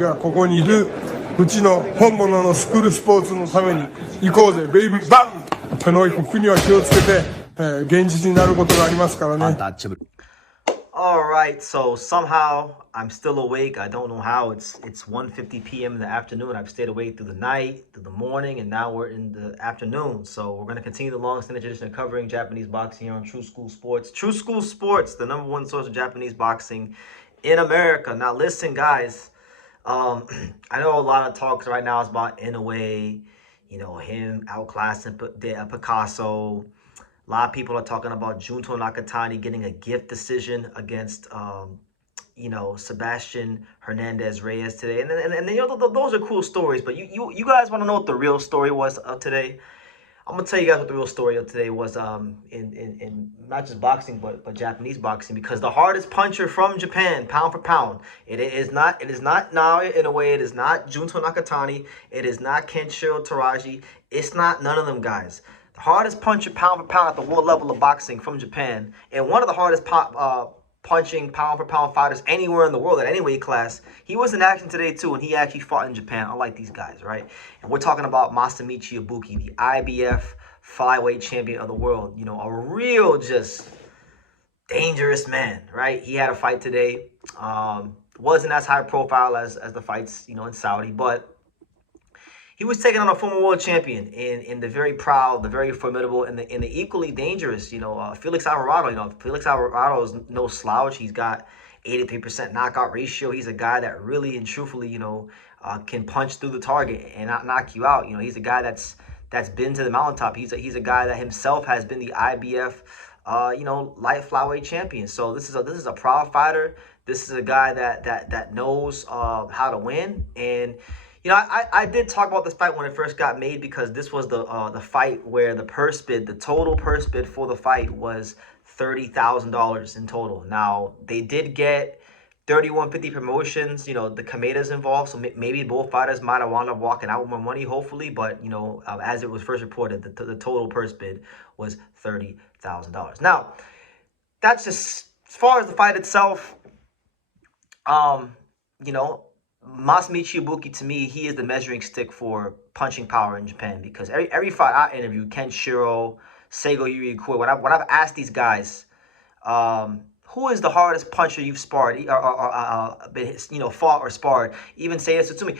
がここにいるうちの本物のスクールスポーツのために行こうぜベイビーバン手の服には気をつけて、現実になることがありますからね。Alright, so somehow I'm still awake. I don't know how. It's 1:50 p.m. in the afternoon. I've stayed awake through the night, through the morning, and now we're in the afternoon. So we're going to continue the long-standing tradition of covering Japanese boxing here on True School Sports. True School Sports, the number one source of Japanese boxing in America. Now listen, guys. I know a lot of talks right now is about Inoue, him outclassing Picasso. A lot of people are talking about Junto Nakatani getting a gift decision against, Sebastian Hernandez Reyes today. And those are cool stories. But you guys want to know what the real story was of today? I'm gonna tell you guys what the real story of today was. In not just boxing, but Japanese boxing, because the hardest puncher from Japan, pound for pound, it is not Naoya Inoue. It is not Junto Nakatani. It is not Kenshiro Teraji. It's not none of them guys. The hardest puncher pound for pound at the world level of boxing from Japan, and one of the hardest punching pound for pound fighters anywhere in the world at any weight class. He was in action today too, and he actually fought in Japan, unlike these guys, right? And we're talking about Masamichi Yabuki, the IBF flyweight champion of the world. A real just dangerous man, right? He had a fight today. Wasn't as high profile as the fights, in Saudi, but he was taking on a former world champion in the very proud, the very formidable, and the equally dangerous, Felix Alvarado. Felix Alvarado is no slouch. He's got 83% knockout ratio. He's a guy that really and truthfully, can punch through the target and not knock you out. He's a guy that's been to the mountaintop. He's a guy that himself has been the IBF, light flyweight champion. So this is a proud fighter. This is a guy that knows how to win. And I did talk about this fight when it first got made, because this was the fight where the total purse bid for the fight was $30,000 in total. Now, they did get 3150 promotions, the Kamedas involved, so maybe both fighters might have wound up walking out with more money, hopefully, but, as it was first reported, the total purse bid was $30,000. Now, that's just, as far as the fight itself, Masamichi Yabuki, to me, he is the measuring stick for punching power in Japan, because every fight I interviewed, Kenshiro, Seigo Yuri-Koi, when I've asked these guys, who is the hardest puncher you've sparred, or fought or sparred, even say this to me,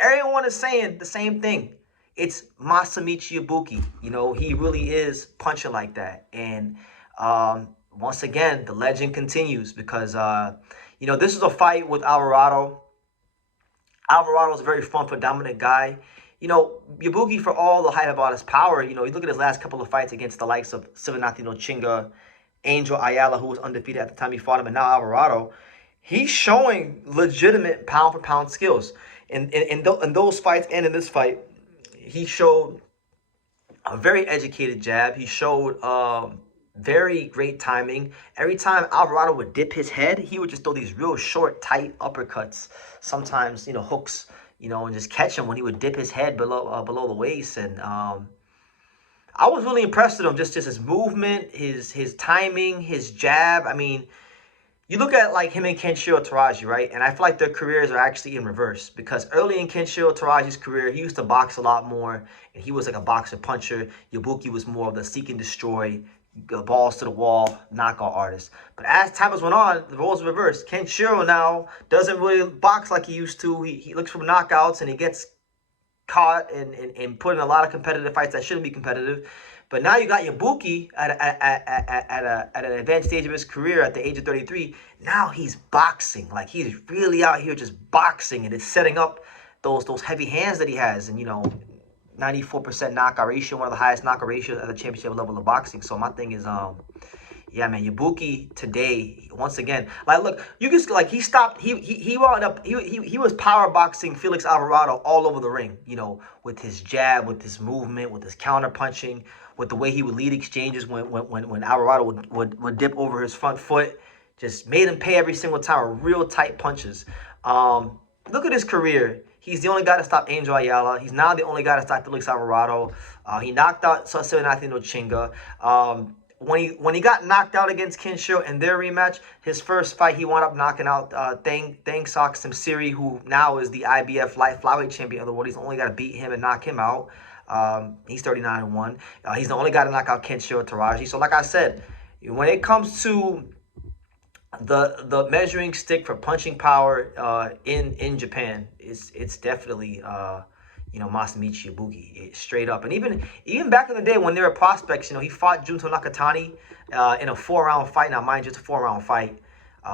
everyone is saying the same thing. It's Masamichi Yabuki. He really is punching like that. And once again, the legend continues, because this is a fight with Alvarado. Alvarado is a very fun, predominant guy. Yabuki, for all the hype about his power, you look at his last couple of fights against the likes of Sivanati no Chinga, Angel Ayala, who was undefeated at the time he fought him, and now Alvarado. He's showing legitimate pound-for-pound skills. In those fights and in this fight, he showed a very educated jab. He showed very great timing. Every time Alvarado would dip his head, he would just throw these real short, tight uppercuts. Sometimes, hooks, and just catch him when he would dip his head below the waist. And I was really impressed with him. Just his movement, his timing, his jab. I mean, you look at like him and Kenshiro Teraji, right? And I feel like their careers are actually in reverse, because early in Kenshiro Teraji's career, he used to box a lot more, and he was like a boxer puncher. Yabuki was more of the seek and destroy, balls to the wall, knockout artist. But as time has went on, the roles reversed. Kenshiro now doesn't really box like he used to. He looks for knockouts, and he gets caught and put in a lot of competitive fights that shouldn't be competitive. But now you got Yabuki at an advanced stage of his career at the age of 33. Now he's boxing. Like, he's really out here just boxing, and it's setting up those heavy hands that he has. And 94% knockout ratio, one of the highest knockout ratios at the championship level of boxing. So my thing is, yeah, man, Yabuki today, once again, like, look, you just like he stopped. He wound up. He was power boxing Felix Alvarado all over the ring. With his jab, with his movement, with his counter punching, with the way he would lead exchanges when Alvarado would dip over his front foot. Just made him pay every single time. Real tight punches. Look at his career. He's the only guy to stop Angel Ayala. He's now the only guy to stop Felix Alvarado. He knocked out Sivanati no Chinga. when he got knocked out against Kenshiro in their rematch, his first fight he wound up knocking out Thang Sok Simsiri, who now is the IBF light flyweight champion of the world. He's only got to beat him and knock him out. He's 39-1. He's the only guy to knock out Kenshiro Taraji. So like I said, when it comes to the measuring stick for punching power in Japan, it's definitely Masamichi Yabuki, straight up. And even back in the day when they were prospects, he fought Junto Nakatani in a 4-round fight. Now, mind you, it's a 4-round fight.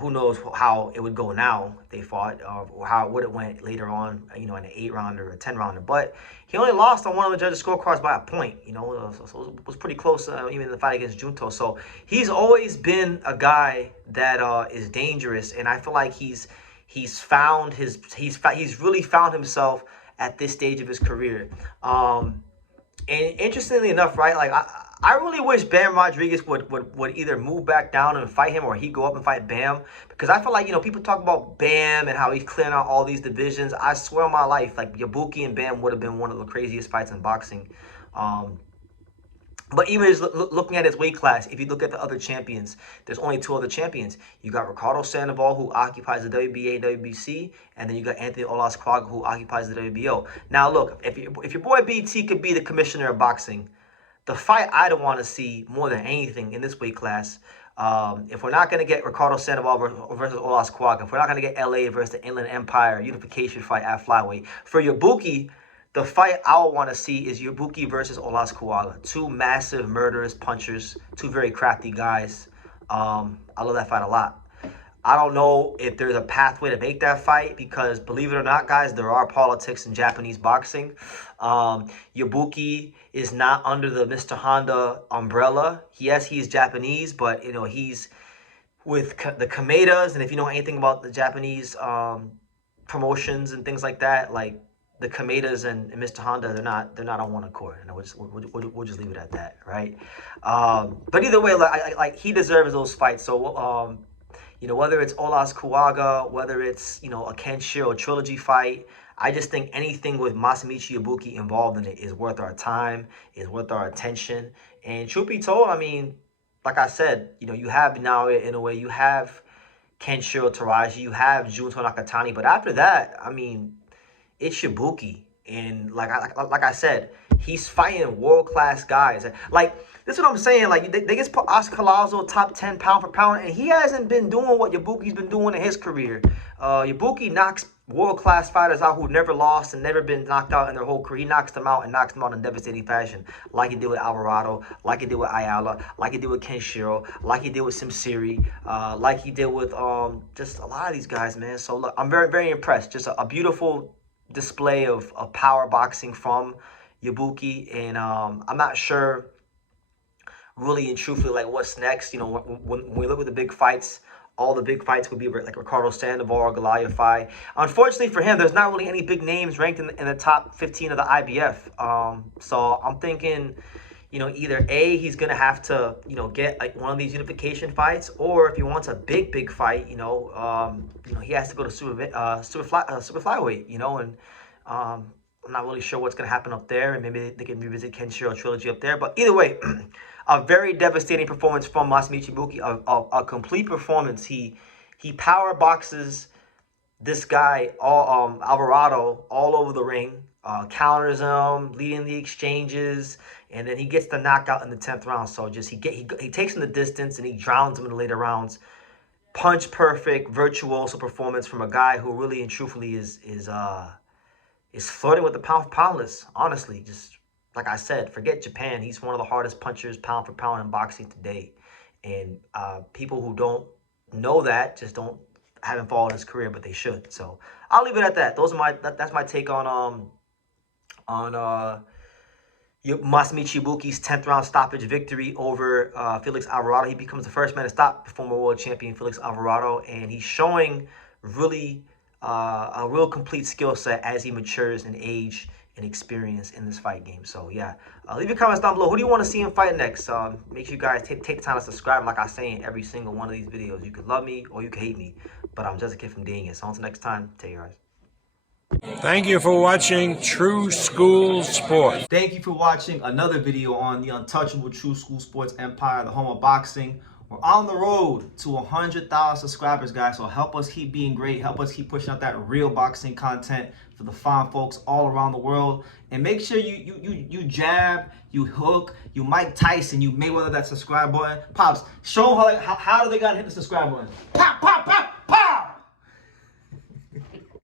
Who knows how it would go now if they fought, or how it would have went later on, in an 8-rounder or a 10-rounder. But he only lost on one of the judges' scorecards by a point. So it was pretty close, even in the fight against Junto. So he's always been a guy that is dangerous, and I feel like he's really found himself at this stage of his career. And interestingly enough, right, like I really wish Bam Rodriguez would either move back down and fight him, or he go up and fight Bam, because I feel like, people talk about Bam and how he's clearing out all these divisions. I swear on my life, like Yabuki and Bam would have been one of the craziest fights in boxing. But even just looking at his weight class, if you look at the other champions, there's only 2 other champions. You got Ricardo Sandoval, who occupies the WBA, WBC, and then you got Anthony Olasquaga, who occupies the WBO. Now, look, if your boy BT could be the commissioner of boxing, the fight I don't want to see more than anything in this weight class, if we're not going to get Ricardo Sandoval versus Olasquaga, if we're not going to get LA versus the Inland Empire unification fight at flyweight, for Yabuki, the fight I would want to see is Yabuki versus Olasquaga. 2 massive murderous punchers, 2 very crafty guys. I love that fight a lot. I don't know if there's a pathway to make that fight, because believe it or not, guys, there are politics in Japanese boxing. Yabuki is not under the Mr. Honda umbrella. Yes, he's Japanese, but he's with the Kamedas, and if you know anything about the Japanese promotions and things like that, like the Kamedas and Mr. Honda, they're not on one accord, and we'll just leave it at that, right? But either way, like he deserves those fights. So whether it's Olasquaga, whether it's a Kenshiro trilogy fight, I just think anything with Masamichi Yabuki involved in it is worth our time, is worth our attention. And truth be told, I mean, like I said, you have now, in a way, you have Kenshiro Taraji, you have Junto Nakatani, but after that, I mean, it's Yabuki. And like I said, he's fighting world-class guys. Like, this is what I'm saying. Like, they just put Oscar Collazo top 10 pound for pound, and he hasn't been doing what Yabuki's been doing in his career. Yabuki knocks world-class fighters out who never lost and never been knocked out in their whole career. He knocks them out, and knocks them out in devastating fashion, like he did with Alvarado, like he did with Ayala, like he did with Kenshiro, like he did with Simsiri, like he did with just a lot of these guys, man. So look, I'm very, very impressed. Just a beautiful display of power boxing from Yabuki, and I'm not sure really and truthfully like what's next. When we look at the big fights, all the big fights would be like Ricardo Sandoval or Goliath fight. Unfortunately for him, there's not really any big names ranked in the top 15 of the IBF. So I'm thinking, either A, he's gonna have to, get like one of these unification fights, or if he wants a big fight, he has to go to super flyweight, and I'm not really sure what's gonna happen up there, and maybe they can revisit Kenshiro trilogy up there. But either way, a very devastating performance from Masamichi Yabuki, a complete performance. He power boxes this guy, Alvarado, all over the ring, counters him, leading the exchanges, and then he gets the knockout in the 10th round. So just he takes him the distance, and he drowns him in the later rounds. Punch perfect, virtuoso performance from a guy who really and truthfully is flirting with the pound for pound list. Honestly, just like I said, forget Japan. He's one of the hardest punchers pound for pound in boxing today, and people who don't know that just haven't followed his career, but they should. So I'll leave it at that. That's my take on Masamichi Yabuki's 10th round stoppage victory over Felix Alvarado. He becomes the first man to stop former world champion Felix Alvarado, and he's showing really a real complete skill set as he matures in age and experience in this fight game. So yeah, leave your comments down below. Who do you want to see him fight next? Make sure you guys take the time to subscribe. Like I say in every single one of these videos, you could love me or you could hate me, but I'm just a kid from Dang It. So until next time, take care, guys. Thank you for watching True School Sports. Thank you for watching another video on the untouchable True School Sports Empire, the home of boxing. We're on the road to 100,000 subscribers, guys. So help us keep being great. Help us keep pushing out that real boxing content for the fine folks all around the world. And make sure you jab, you hook, you Mike Tyson, you Mayweather that subscribe button. Pops, show them how do they gotta hit the subscribe button. Pop, pop, pop.